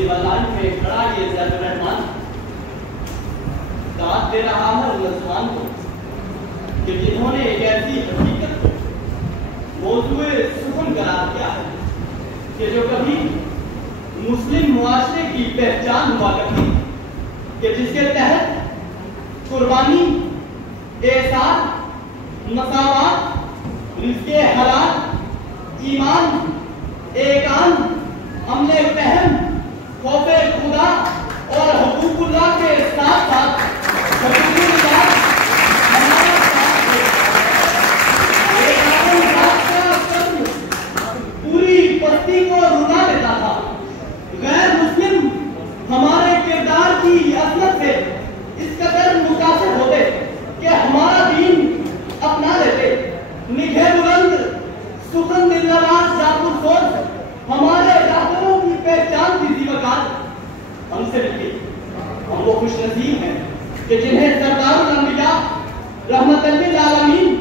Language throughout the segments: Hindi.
सिविल लाइन में खड़ा ये ज़ैनुर रहमान दाद दे रहा है मुसलमान को कि जिन्होंने एक ऐसी हकीकत को मौजूए सुखन करार दिया है कि जो कभी मुस्लिम मुआशरे की पहचान हुआ करती कि जिसके तहत कुर्बानी, एहसान, मसावात, रिज़्क़े हलाल, ईमान, एकान, अमले फहम, खौफे खुदा और हुकूकुल्लाह के साथ साथ पूरी बस्ती को रुला देता था। गैर मुस्लिम हमारे किरदार की असमत से इस कदर मुतासिर होते कि हमारा दीन अपना लेते। निगाह बुलंद, सुखन दिलनवाज, जाकुर सोच हमारे राहबरों की पहचान थी जीवकार। हमसे मिलके हम वो खुशनसीब हैं कि जिन्हें सरदारुल अंबिया, रहमतुल लिल आलमीन,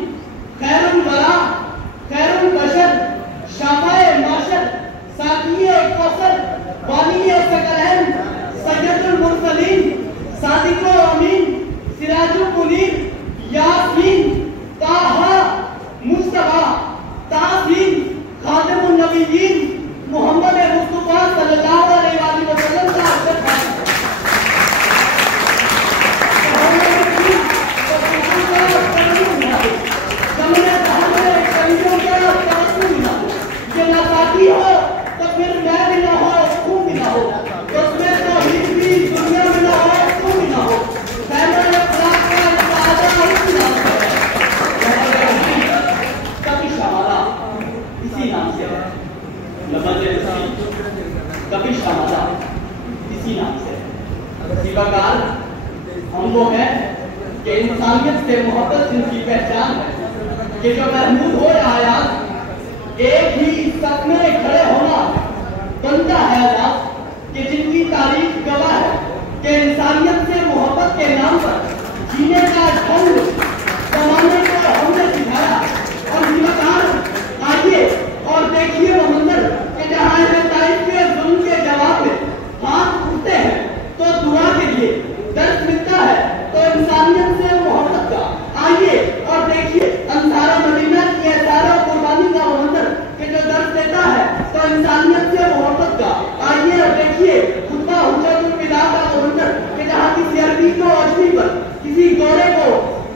खैरुल वरा, खैरुल बशर, शाफाए माशर, साकिए कौसर, बानिए सकलैन, सैयदुल मुरसलीन, सादिको अमीन, सिराजुल मुनीर, यासीन, ताहा, मुस्तफा, तासीन, खातिमुन नबीयीन, मोहम्मद मुस्तफा सल्लल्लाहु अलैहि वसल्लम का अक्षर था। हो तो फिर मैं भी ना हो, तू भी ना हो, उसमें तो हित भी दुनिया में ना हो, तू भी ना हो, फैमिली अखलाक का इस्तेमाल ही ना हो। कभी शमाला इसी नाम से है, नबज़े कभी शमाला इसी नाम से है। शिवाकार हम वो हैं कि इंसानियत से मोहब्बत जिनकी पहचान है कि जो महमूद हो या आयात एक ही सच में खड़े होना बनता है आजाद कि जिनकी तारीफ गवाह है कि इंसानियत से मोहब्बत के नाम पर जीने का ढंग जमाने को हमने सिखाया। और जिम्मेदार आइए और देखिए वो मंजर कि जहाँ तारीफ के जुल्म के जवाब में हाथ उठते हैं तो दुआ के लिए दर्द मिलता है तो इंसानियत से मोहब्बत का। आइए और देखिए अंसार मदीना की सारा कुर्बानी का मंजर कि जो दर्द देता है तो इंसानियत से मोहब्बत का। आइए और देखिए खुतबा हुज्जतुल बिला का मंजर कि जहाँ किसी अरबी को अजमी पर, किसी गोरे को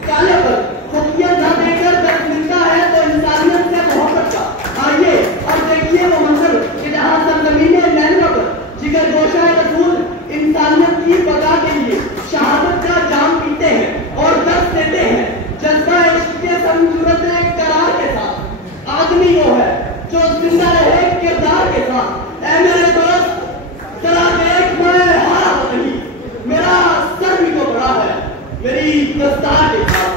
काले पर खुशियां न देकर दर्द मिलता है तो इंसानियत से मोहब्बत का। आइए और देखिए वो मंजर कि जहाँ सरजमीन नैना पर जिगर गोशा रसूल इंसानियत की बका के लिए शहादत का जाम पीते हैं और दर्द देते हैं। जज्बा इश्क के समसूरत करार के साथ आदमी वो है जो जिंदा रहे किरदार के साथ। ऐ मेरे दोस्त जरा देख, मैं हारा तो नहीं, मेरा सर भी तो बड़ा है मेरी दस्तार के साथ।